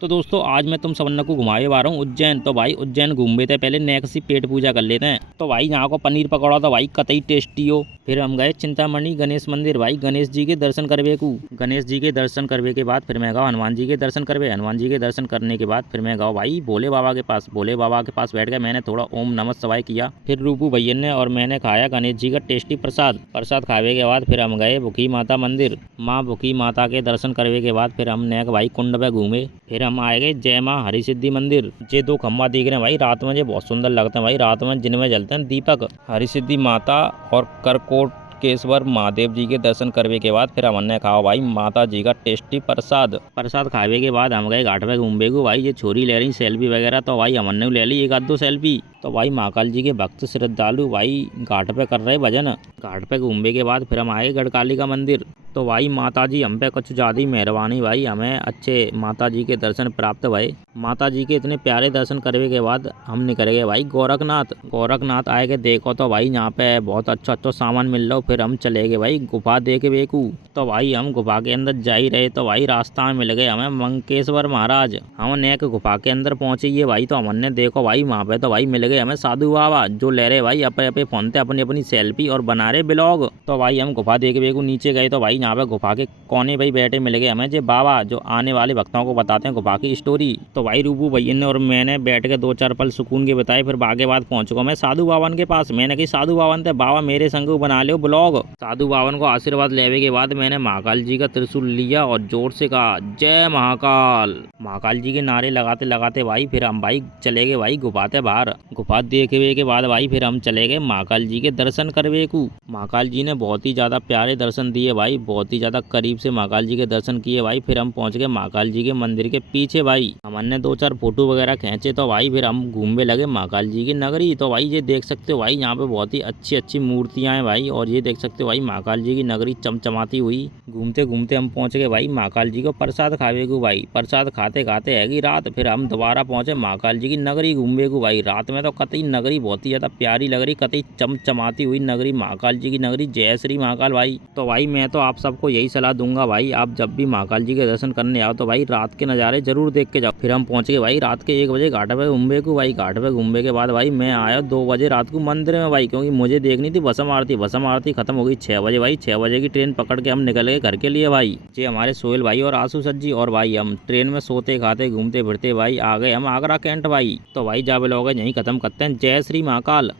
तो दोस्तों आज मैं तुम सबन्ना को घुमाए आ रहा हूँ उज्जैन। तो भाई उज्जैन घूमे थे, पहले नेक्स्ट सी पेट पूजा कर लेते हैं। तो भाई यहाँ को पनीर पकौड़ा तो भाई कतई टेस्टी हो। फिर हम गए चिंतामणि गणेश मंदिर, भाई गणेश जी के दर्शन करवे को। गणेश जी के दर्शन करवे के बाद फिर मैं गया हनुमान जी के दर्शन करवे। हनुमान जी के दर्शन करने के बाद फिर मैं गया भाई भोले बाबा के पास। भोले बाबा के पास बैठ गए, मैंने थोड़ा ओम नमः शिवाय किया। फिर रूपू भैया ने और मैंने खाया गणेश जी का टेस्टी प्रसाद। प्रसाद खावे के बाद फिर हम गए भुखी माता मंदिर। माँ भुखी माता के दर्शन करवे के बाद फिर हमने भाई कुंड पे घूमे। फिर हम आए गए जय माँ हरि सिद्धि मंदिर। ये दो खम्बा दिख रहे हैं भाई, रात में ये बहुत सुंदर लगते हैं भाई। रात में जिनमें जलते हैं दीपक। हरि सिद्धि माता और करकोट केश्वर महादेव जी के दर्शन करवे के बाद फिर हमने खाओ भाई माता जी का टेस्टी प्रसाद। प्रसाद खावे के बाद हम गए घाट पे घूमने को। भाई ये छोरी ले रही सेल्फी वगैरह, तो भाई हमने ले ली एक आध दो सेल्फी। तो भाई महाकाल जी के भक्त श्रद्धालु भाई घाट पे कर रहे भजन। घाट पे घूमने के बाद फिर हम आए गढ़काली का मंदिर। तो भाई माता जी हम पे कुछ ज़्यादा ही मेहरबानी, भाई हमें अच्छे माता जी के दर्शन प्राप्त भए। माता जी के इतने प्यारे दर्शन करने के बाद हम निकल गए भाई गोरखनाथ। गोरखनाथ आए के देखो तो भाई यहाँ पे बहुत अच्छा अच्छा सामान मिल रहा हो। फिर हम चले गए भाई गुफा देख बेकू। तो भाई हम गुफा के अंदर जा ही रहे तो भाई रास्ता में मिल गए हमें मंकेश्वर महाराज। हम नेक गुफा के अंदर पहुंचे ये भाई, तो हमने देखो भाई वहाँ पे तो भाई मिल गए हमें साधु बाबा, जो ले रहे भाई अपने अपने फोन पे अपनी अपनी सेल्फी और बना रहे ब्लॉग। तो भाई हम गुफा देख बेकू नीचे गए तो भाई यहाँ पे गुफा के कोने भाई बैठे मिल गए हमें जो बाबा, जो आने वाले भक्तों को बताते हैं गुफा की स्टोरी। तो भाई रूबू भैया ने और मैंने बैठ के दो चार पल सुकून के बताए। फिर भागे बाद पहुंच गया मैं साधु बावन के पास। मैंने कही साधु बावन थे बाबा मेरे संग बना लो ब्लॉग। साधु बावन को आशीर्वाद लेने के बाद मैंने महाकाल जी का त्रिशूल लिया और जोर से कहा जय महाकाल। महाकाल जी के नारे लगाते लगाते भाई फिर हम भाई चले गए भाई गुफा से बाहर। गुफा देखने के बाद भाई फिर हम चले गए महाकाल जी के दर्शन करवे को। महाकाल जी ने बहुत ही ज्यादा प्यारे दर्शन दिए भाई, बहुत ही ज्यादा करीब से महाकाल जी के दर्शन किए भाई। फिर हम पहुंच गए महाकाल जी के मंदिर के पीछे भाई। हमने दो चार फोटो वगैरह खींचे तो भाई फिर हम घूमने लगे महाकाल जी की नगरी। तो भाई ये देख सकते हो भाई यहाँ पे बहुत ही अच्छी अच्छी मूर्तियां हैं भाई, और ये देख सकते हो भाई महाकाल जी की नगरी चमचमाती हुई। घूमते घूमते हम पहुंच गए भाई महाकाल जी को प्रसाद खावे को भाई। प्रसाद खाते खाते हैगी रात। फिर हम दोबारा पहुंचे महाकाल जी की नगरी घूमने को भाई। रात में तो कतई नगरी बहुत ही ज्यादा प्यारी लग रही, कतई चमचमाती हुई नगरी महाकाल जी की नगरी। जय श्री महाकाल भाई। तो भाई मैं तो आप सबको यही सलाह दूंगा भाई, आप जब भी महाकाल जी के दर्शन करने आओ तो भाई रात के नज़ारे जरूर देख के जाओ। फिर हम पहुंच गए भाई रात के 1 बजे घाट पे घूमने को भाई। घाट पे घूमने के बाद भाई मैं आया 2 बजे रात को मंदिर में भाई, क्योंकि मुझे देखनी थी भस्म आरती। भस्म आरती खत्म हो गई 6 बजे भाई। 6 बजे की ट्रेन पकड़ के हम निकल गए घर के लिए भाई। जी हमारे सोहेल भाई और आशु सज्जी और भाई हम ट्रेन में सोते खाते घूमते फिरते भाई आ गए हम आगरा कैंट भाई। तो भाई जा लोग यहीं खत्म करते हैं। जय श्री महाकाल।